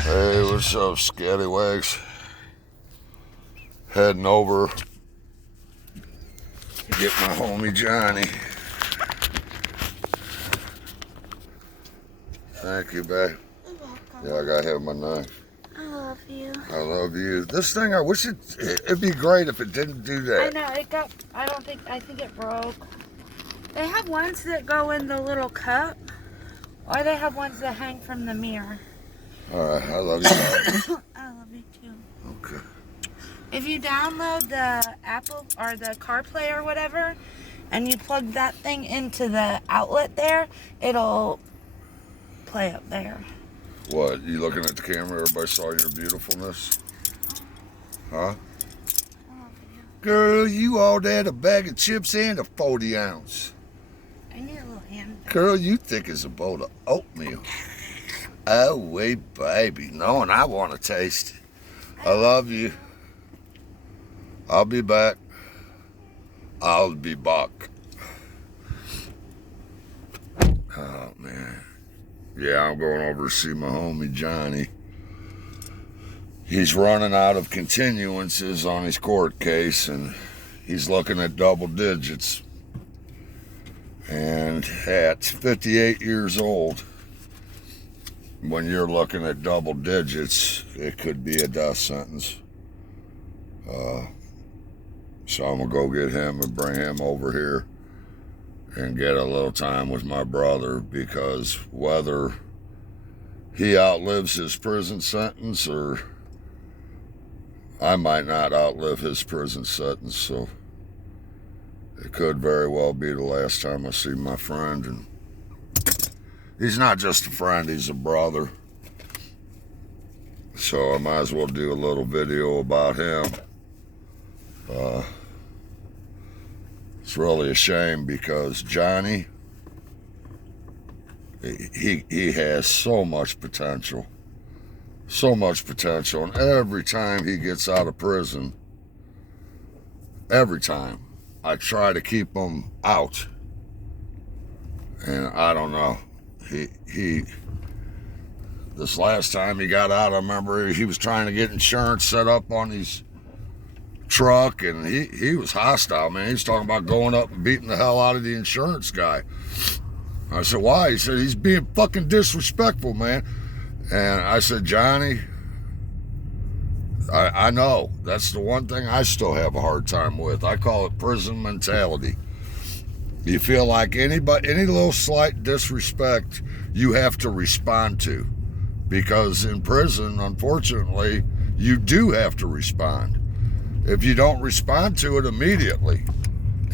Hey, what's up, scallywags? Heading over to get my homie Johnny. Thank you, babe. You're welcome. Yeah, I gotta have my knife. I love you. I love you. This thing, I wish it'd be great if it didn't do that. I know, I think it broke. They have ones that go in the little cup, or they have ones that hang from the mirror. Alright, I love you. I love you too. Okay. If you download the Apple or the CarPlay or whatever, and you plug that thing into the outlet there, it'll play up there. What, you looking at the camera? Everybody saw your beautifulness? Huh? I love you. Girl, you all that, a bag of chips and a 40 ounce. I need a little hand. Girl, you thick as a bowl of oatmeal. Oh, wait, baby. No, and I want to taste it. I love you. I'll be back. I'll be back. Oh, man. Yeah, I'm going over to see my homie Johnny. He's running out of continuances on his court case, and he's looking at double digits. And at 58 years old, when you're looking at double digits, it could be a death sentence. So I'm going to go get him and bring him over here and get a little time with my brother, because whether he outlives his prison sentence or I might not outlive his prison sentence, so it could very well be the last time I see my friend. And he's not just a friend, he's a brother. So I might as well do a little video about him. It's really a shame, because Johnny, he has so much potential. So much potential. And every time he gets out of prison, every time, I try to keep him out. And I don't know. This last time he got out, I remember he was trying to get insurance set up on his truck, and he was hostile, man. He's talking about going up and beating the hell out of the insurance guy. I said, why? He said, he's being fucking disrespectful, man. And I said, Johnny, I know. That's the one thing I still have a hard time with. I call it prison mentality. You feel like any little slight disrespect, you have to respond to. Because in prison, unfortunately, you do have to respond. If you don't respond to it immediately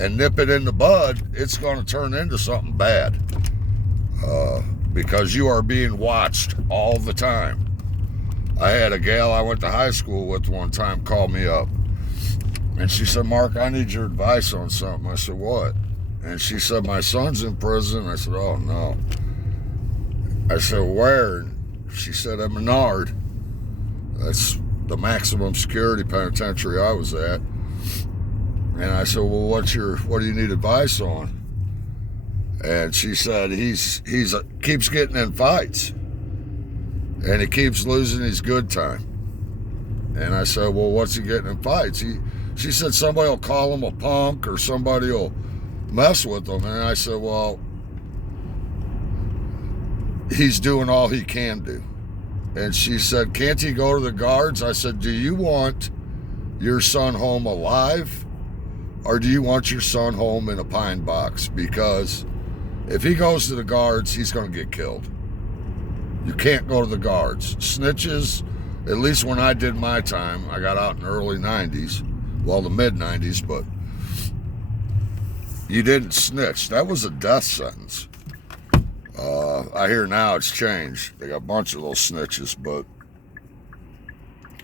and nip it in the bud, it's going to turn into something bad. Because you are being watched all the time. I had a gal I went to high school with one time call me up. And she said, Mark, I need your advice on something. I said, what? And she said, my son's in prison. I said, oh, no. I said, where? And she said, at Menard. That's the maximum security penitentiary I was at. And I said, well, what do you need advice on? And she said, he's keeps getting in fights, and he keeps losing his good time. And I said, well, what's he getting in fights? She said, somebody will call him a punk, or somebody will mess with him. And I said, well, he's doing all he can do. And she said, can't he go to the guards? I said, do you want your son home alive, or do you want your son home in a pine box? Because if he goes to the guards, he's going to get killed. You can't go to the guards. Snitches, at least when I did my time, I got out in the early 90s, well, the mid 90s, but you didn't snitch. That was a death sentence. I hear now it's changed. They got a bunch of little snitches, but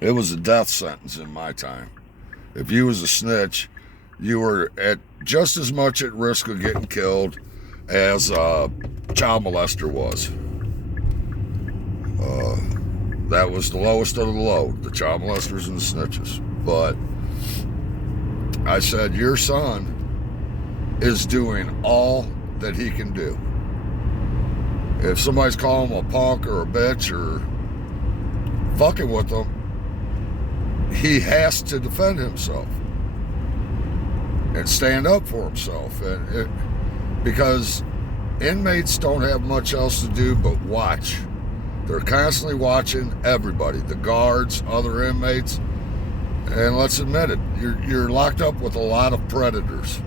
it was a death sentence in my time. If you was a snitch, you were at just as much at risk of getting killed as a child molester was. That was the lowest of the low, the child molesters and the snitches. But I said, your son is doing all that he can do. If somebody's calling him a punk or a bitch or fucking with them, he has to defend himself and stand up for himself. Because inmates don't have much else to do but watch. They're constantly watching everybody, the guards, other inmates. And let's admit it, you're locked up with a lot of predators.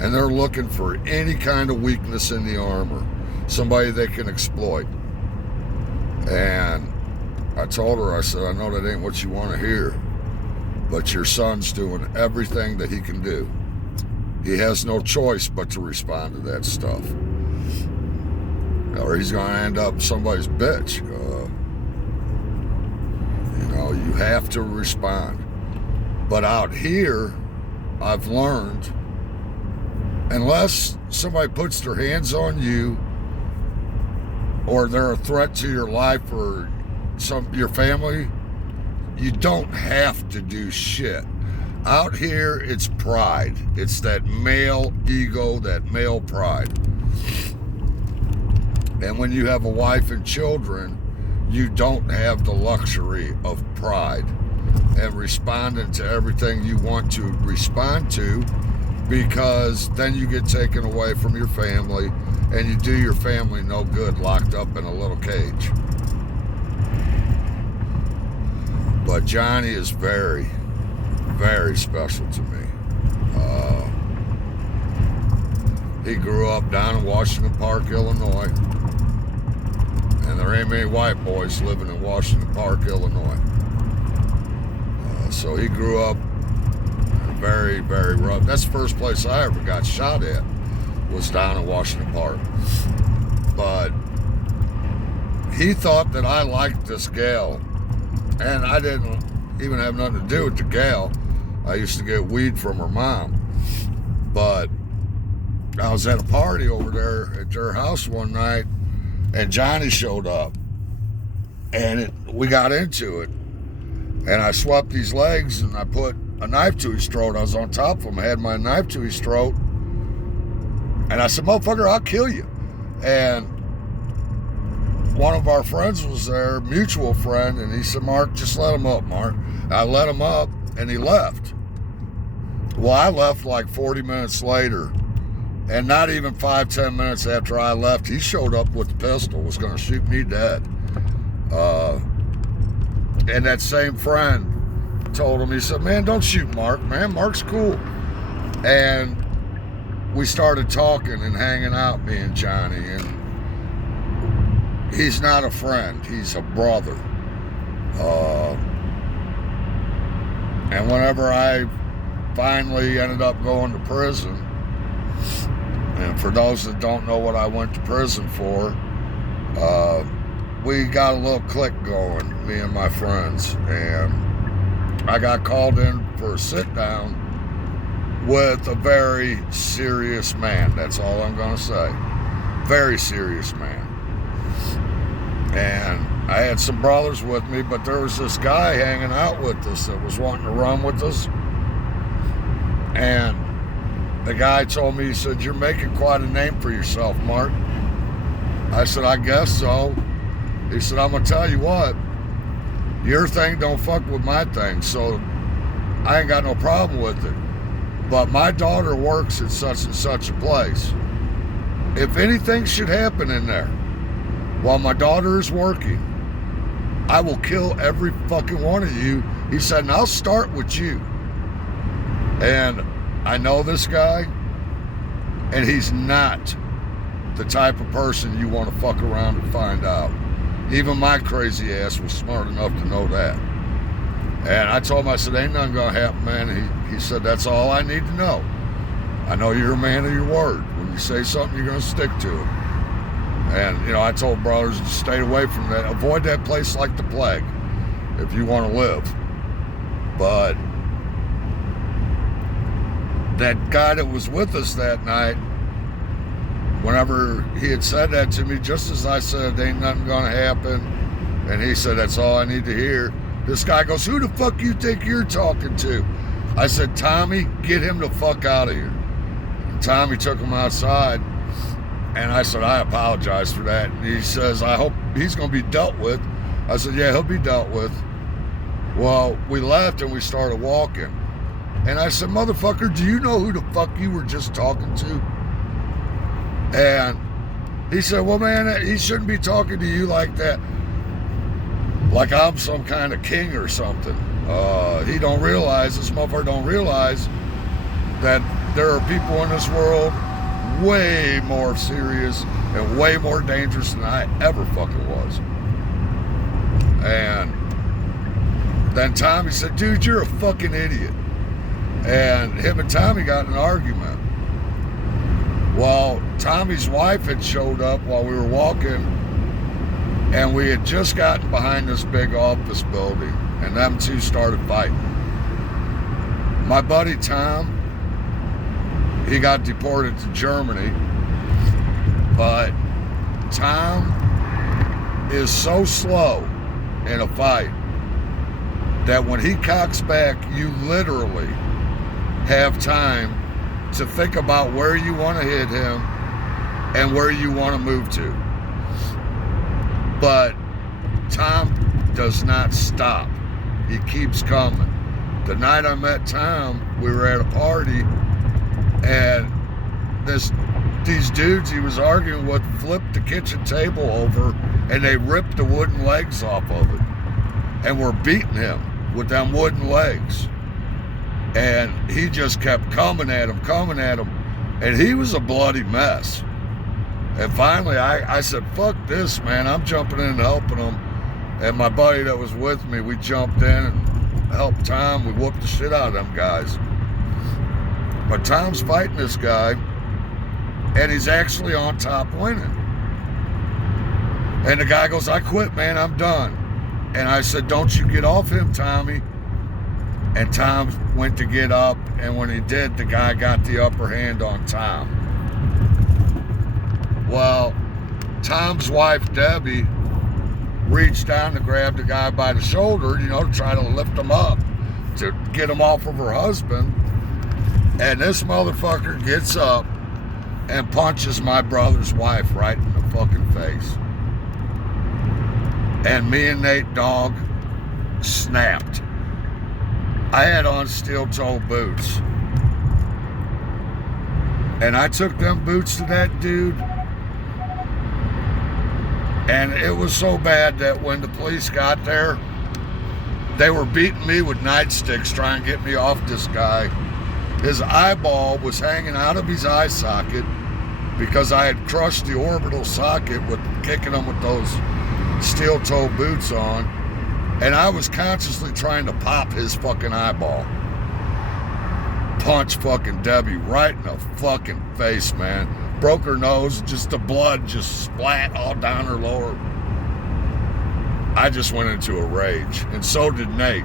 And they're looking for any kind of weakness in the armor, somebody they can exploit. And I told her, I said, I know that ain't what you want to hear, but your son's doing everything that he can do. He has no choice but to respond to that stuff, or he's going to end up somebody's bitch. You have to respond. But out here, I've learned, unless somebody puts their hands on you, or they're a threat to your life or your family, you don't have to do shit. Out here, it's pride. It's that male ego, that male pride. And when you have a wife and children, you don't have the luxury of pride and responding to everything you want to respond to, because then you get taken away from your family and you do your family no good locked up in a little cage. But Johnny is very, very special to me. He grew up down in Washington Park, Illinois. And there ain't many white boys living in Washington Park, Illinois. So he grew up very, very rough. That's the first place I ever got shot at, was down in Washington Park. But he thought that I liked this gal, and I didn't even have nothing to do with the gal. I used to get weed from her mom. But I was at a party over there at their house one night, and Johnny showed up, and we got into it. And I swept his legs, and I put a knife to his throat. I was on top of him, I had my knife to his throat, and I said, "Motherfucker, I'll kill you." And one of our friends was there, mutual friend, and he said, "Mark, just let him up, Mark." I let him up, and he left. Well, I left like 40 minutes later, and not even 5-10 minutes after I left, he showed up with the pistol, was going to shoot me dead. And that same friend told him, he said, "Man, don't shoot Mark, man. Mark's cool." And we started talking and hanging out, me and Johnny, and he's not a friend, he's a brother. And whenever I finally ended up going to prison, and for those that don't know what I went to prison for, we got a little clique going, me and my friends, and I got called in for a sit down with a very serious man. That's all I'm going to say. Very serious man. And I had some brothers with me, but there was this guy hanging out with us that was wanting to run with us. And the guy told me, he said, "You're making quite a name for yourself, Mark." I said, "I guess so." He said, "I'm going to tell you what, your thing don't fuck with my thing, so I ain't got no problem with it. But my daughter works at such and such a place. If anything should happen in there while my daughter is working, I will kill every fucking one of you." He said, "And I'll start with you." And I know this guy, and he's not the type of person you want to fuck around and find out. Even my crazy ass was smart enough to know that. And I told him, I said, "Ain't nothing gonna happen, man." He said, "That's all I need to know. I know you're a man of your word. When you say something, you're gonna stick to it." And, I told brothers to stay away from that. Avoid that place like the plague if you want to live. But that guy that was with us that night, whenever he had said that to me, just as I said, "Ain't nothing gonna happen," and he said, "That's all I need to hear," this guy goes, "Who the fuck you think you're talking to?" I said, "Tommy, get him the fuck out of here." And Tommy took him outside, and I said, "I apologize for that." And he says, "I hope he's gonna be dealt with." I said, yeah, he'll be dealt with. Well, we left and we started walking. And I said, motherfucker, do you know who the fuck you were just talking to? And he said, well, man, he shouldn't be talking to you like that. Like I'm some kind of king or something. This motherfucker don't realize that there are people in this world way more serious and way more dangerous than I ever fucking was. And then Tommy said, dude, you're a fucking idiot. And him and Tommy got in an argument. Well, Tommy's wife had showed up while we were walking, and we had just gotten behind this big office building, and them two started fighting. My buddy Tom, he got deported to Germany, but Tom is so slow in a fight that when he cocks back, you literally have time to think about where you want to hit him and where you want to move to. But Tom does not stop. He keeps coming. The night I met Tom, we were at a party, and these dudes he was arguing with flipped the kitchen table over, and they ripped the wooden legs off of it and were beating him with them wooden legs. And he just kept coming at him, and he was a bloody mess. And finally, I said, fuck this, man. I'm jumping in and helping him. And my buddy that was with me, we jumped in and helped Tom. We whooped the shit out of them guys. But Tom's fighting this guy, and he's actually on top winning. And the guy goes, I quit, man. I'm done. And I said, don't you get off him, Tommy. And Tom went to get up, and when he did, the guy got the upper hand on Tom. Well, Tom's wife, Debbie, reached down to grab the guy by the shoulder, to try to lift him up, to get him off of her husband. And this motherfucker gets up and punches my brother's wife right in the fucking face. And me and Nate Dogg snapped. I had on steel-toe boots. And I took them boots to that dude. And it was so bad that when the police got there, they were beating me with nightsticks trying to get me off this guy. His eyeball was hanging out of his eye socket because I had crushed the orbital socket with kicking him with those steel-toe boots on. And I was consciously trying to pop his fucking eyeball. Punch fucking Debbie right in the fucking face, man. Broke her nose, just the blood just splat all down her lower. I just went into a rage, and so did Nate.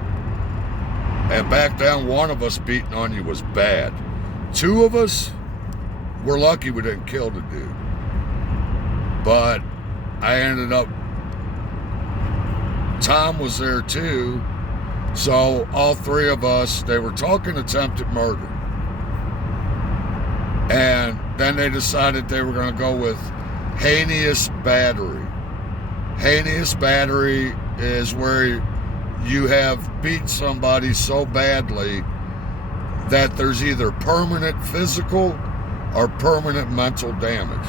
And back then, one of us beating on you was bad. Two of us, we're lucky we didn't kill the dude. But I ended up, Tom was there too, so all three of us, they were talking attempted murder. And then they decided they were going to go with heinous battery. Heinous battery is where you have beat somebody so badly that there's either permanent physical or permanent mental damage.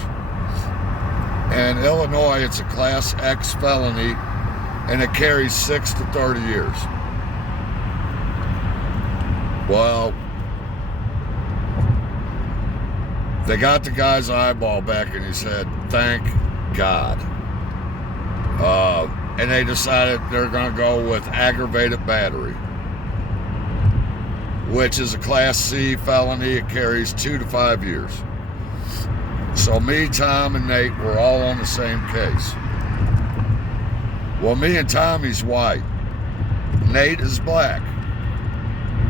In Illinois, it's a Class X felony, and it carries 6 to 30 years. Well, they got the guy's eyeball back, and he said, thank God. And they decided they're going to go with aggravated battery, which is a Class C felony. It carries 2 to 5 years. So me, Tom, and Nate were all on the same case. Well, me and Tommy's white. Nate is black.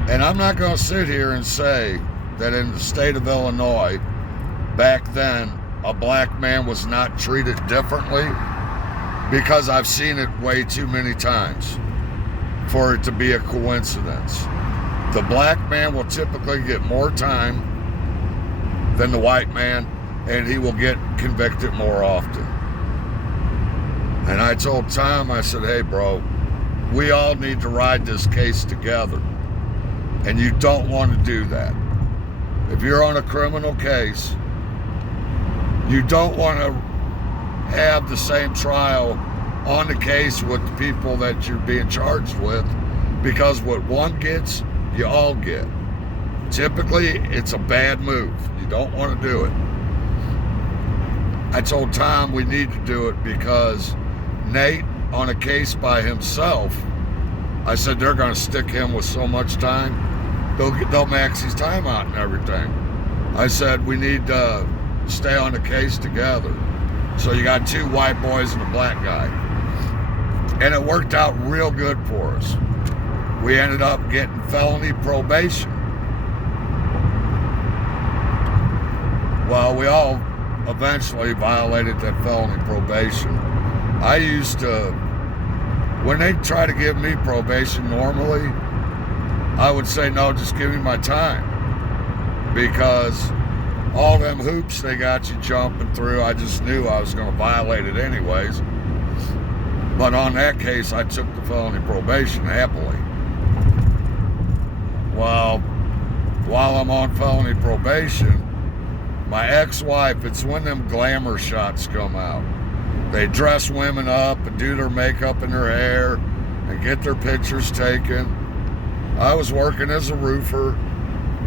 And I'm not going to sit here and say that in the state of Illinois, back then, a black man was not treated differently, because I've seen it way too many times for it to be a coincidence. The black man will typically get more time than the white man, and he will get convicted more often. And I told Tom, I said, hey, bro, we all need to ride this case together. And you don't want to do that. If you're on a criminal case, you don't want to have the same trial on the case with the people that you're being charged with, because what one gets, you all get. Typically, it's a bad move. You don't want to do it. I told Tom we need to do it because Nate, on a case by himself, I said they're going to stick him with so much time, they'll max his time out and everything. I said we need to stay on the case together. So you got 2 white boys and a black guy. And it worked out real good for us. We ended up getting felony probation. Well, we all eventually violated that felony probation. I used to, when they try to give me probation normally, I would say, no, just give me my time. Because all them hoops they got you jumping through, I just knew I was going to violate it anyways. But on that case, I took the felony probation happily. Well, while I'm on felony probation, my ex-wife, it's when them glamour shots come out. They dress women up and do their makeup and their hair and get their pictures taken. I was working as a roofer,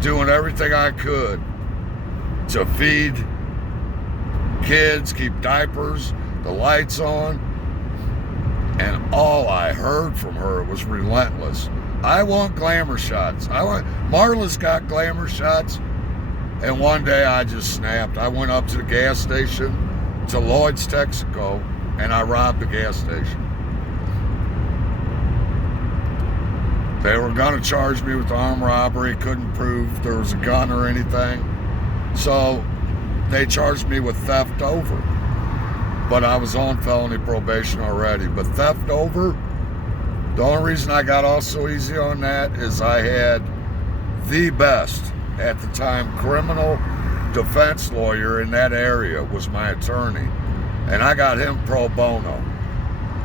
doing everything I could to feed kids, keep diapers, the lights on. And all I heard from her was relentless. I want glamour shots. Marla's got glamour shots. And one day I just snapped. I went up to the gas station, to Lloyd's Texaco, and I robbed the gas station. They were going to charge me with armed robbery, couldn't prove there was a gun or anything. So they charged me with theft over. But I was on felony probation already. But theft over, the only reason I got off so easy on that is I had the best, at the time, criminal defense lawyer in that area was my attorney. And I got him pro bono.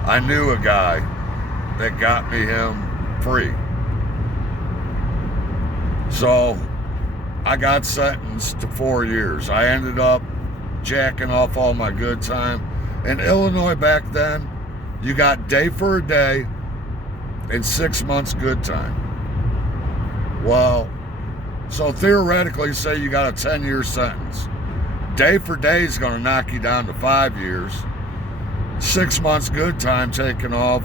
I knew a guy that got me him free. So I got sentenced to 4 years. I ended up jacking off all my good time. In Illinois back then, you got day for a day and 6 months good time. Well, so theoretically, say you got a 10-year sentence. Day for day is going to knock you down to 5 years. 6 months good time taken off.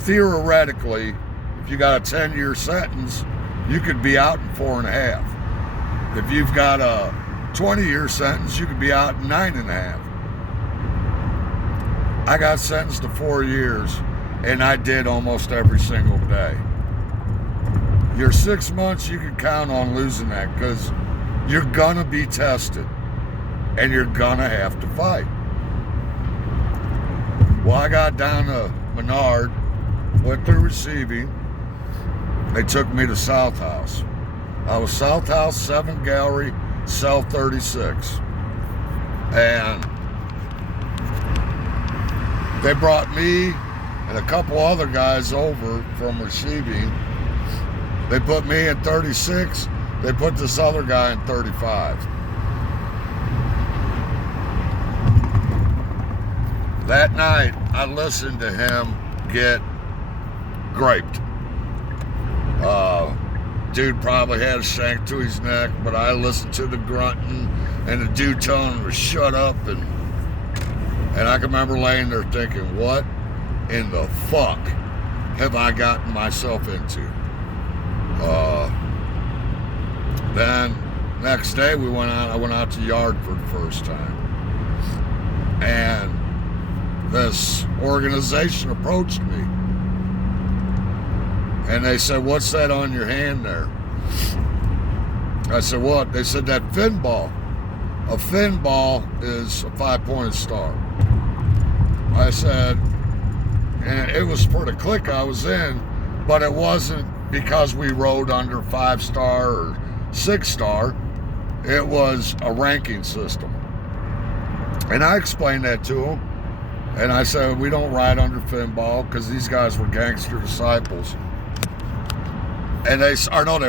Theoretically, if you got a 10-year sentence, you could be out in 4.5. If you've got a 20-year sentence, you could be out in 9.5. I got sentenced to 4 years, and I did almost every single day. Your 6 months, you can count on losing that because you're going to be tested and you're going to have to fight. Well, I got down to Menard, went through receiving. They took me to South House. I was South House, 7th Gallery, cell 36. And they brought me and a couple other guys over from receiving. They put me in 36. They put this other guy in 35. That night, I listened to him get graped. Dude probably had a shank to his neck, but I listened to the grunting, and the dude telling him to shut up, and I can remember laying there thinking, what in the fuck have I gotten myself into? Then next day I went out to yard for the first time, and this organization approached me, and they said, what's that on your hand there? I said, what? They said, that fin ball. A fin ball is a 5-pointed star. I said, and it was for the clique I was in, but it wasn't because we rode under 5-star or 6-star. It was a ranking system. And I explained that to them. And I said, we don't ride under Finball because these guys were gangster disciples. And they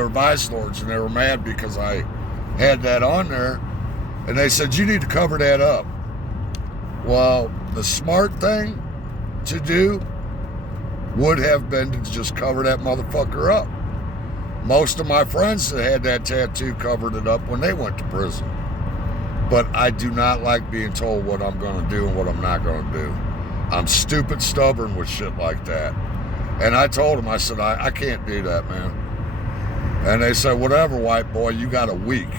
were vice lords, and they were mad because I had that on there. And they said, you need to cover that up. Well, the smart thing to do would have been to just cover that motherfucker up. Most of my friends that had that tattoo covered it up when they went to prison. But I do not like being told what I'm going to do and what I'm not going to do. I'm stupid stubborn with shit like that. And I told them, I said, I can't do that, man. And they said, whatever, white boy, you got a week.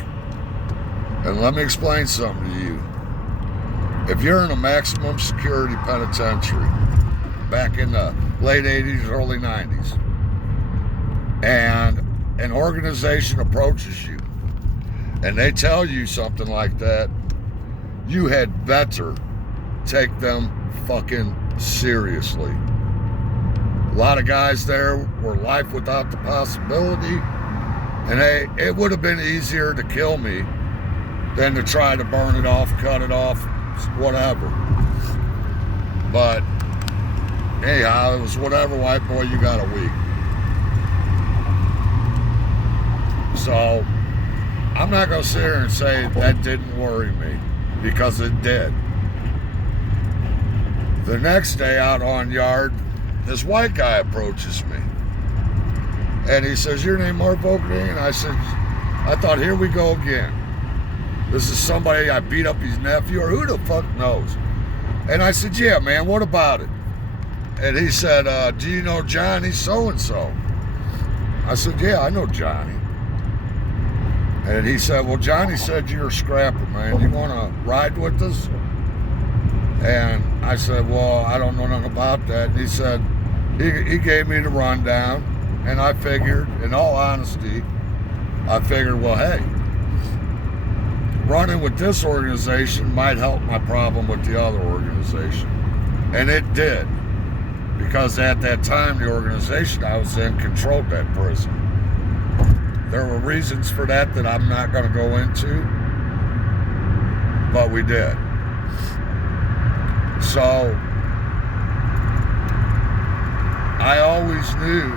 And let me explain something to you. If you're in a maximum security penitentiary back in the late 80s, early 90s, and an organization approaches you and they tell you something like that, you had better take them fucking seriously. A lot of guys there were life without the possibility, and it would have been easier to kill me than to try to burn it off, cut it off, whatever. But anyhow, it was whatever, white boy, you got a week. So I'm not going to sit here and say that didn't worry me, because it did. The next day out on yard, this white guy approaches me. And he says, your name Mark Volkerding? And I said, I thought, here we go again. This is somebody I beat up his nephew, or who the fuck knows? And I said, yeah, man, what about it? And he said, do you know Johnny so-and-so? I said, yeah, I know Johnny. And he said, well, Johnny said you're a scrapper, man. You want to ride with us? And I said, well, I don't know nothing about that. And he said, he gave me the rundown. And I figured, in all honesty, well, hey, running with this organization might help my problem with the other organization. And it did. Because at that time, the organization I was in controlled that prison. There were reasons for that I'm not going to go into, but we did. So, I always knew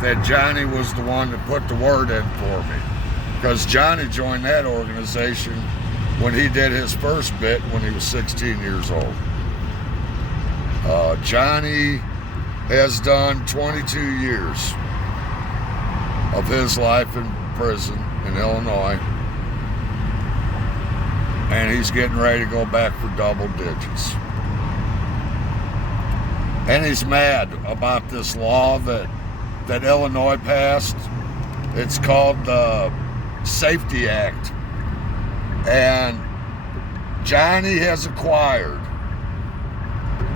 that Johnny was the one that put the word in for me. Because Johnny joined that organization when he did his first bit when he was 16 years old. Johnny has done 22 years of his life in prison in Illinois, and he's getting ready to go back for double digits. And he's mad about this law that Illinois passed. It's called the Safety Act, and Johnny has acquired.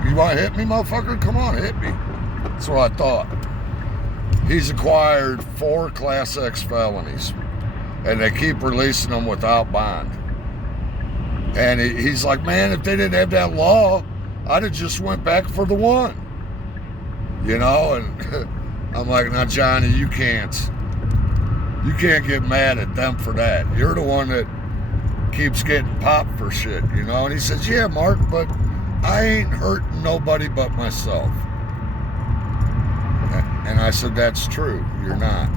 You want to hit me, motherfucker? Come on, hit me. That's what I thought. He's acquired 4 Class X felonies, and they keep releasing them without bond. And he's like, man, if they didn't have that law, I'd have just went back for the one. You know, and I'm like, now, Johnny, you can't get mad at them for that. You're the one that keeps getting popped for shit, you know? And he says, yeah, Mark, but I ain't hurting nobody but myself. And I said, that's true. You're not.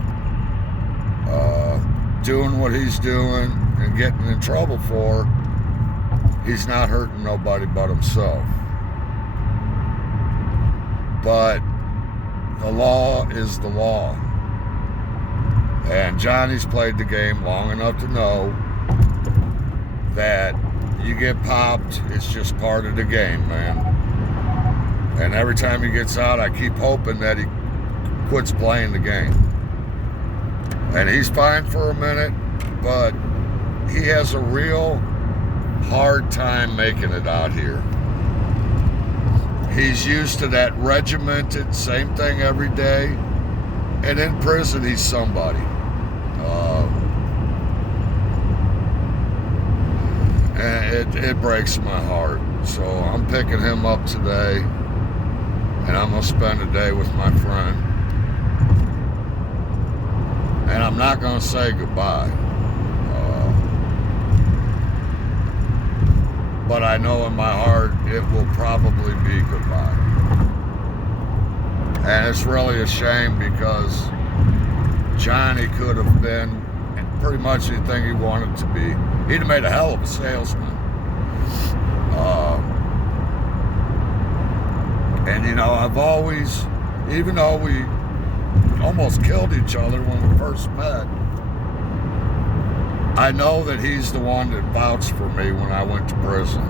Doing what he's doing and getting in trouble for, he's not hurting nobody but himself. But the law is the law. And Johnny's played the game long enough to know that you get popped, it's just part of the game, man. And every time he gets out, I keep hoping that he quits playing the game. And he's fine for a minute, but he has a real hard time making it out here. He's used to that regimented, same thing every day. And in prison, he's somebody. And it breaks my heart. So I'm picking him up today, and I'm going to spend a day with my friend. And I'm not going to say goodbye. but I know in my heart it will probably be goodbye. And it's really a shame because Johnny could have been pretty much anything he wanted to be. He'd have made a hell of a salesman. And you know, I've always, even though we almost killed each other when we first met, I know that he's the one that vouched for me when I went to prison.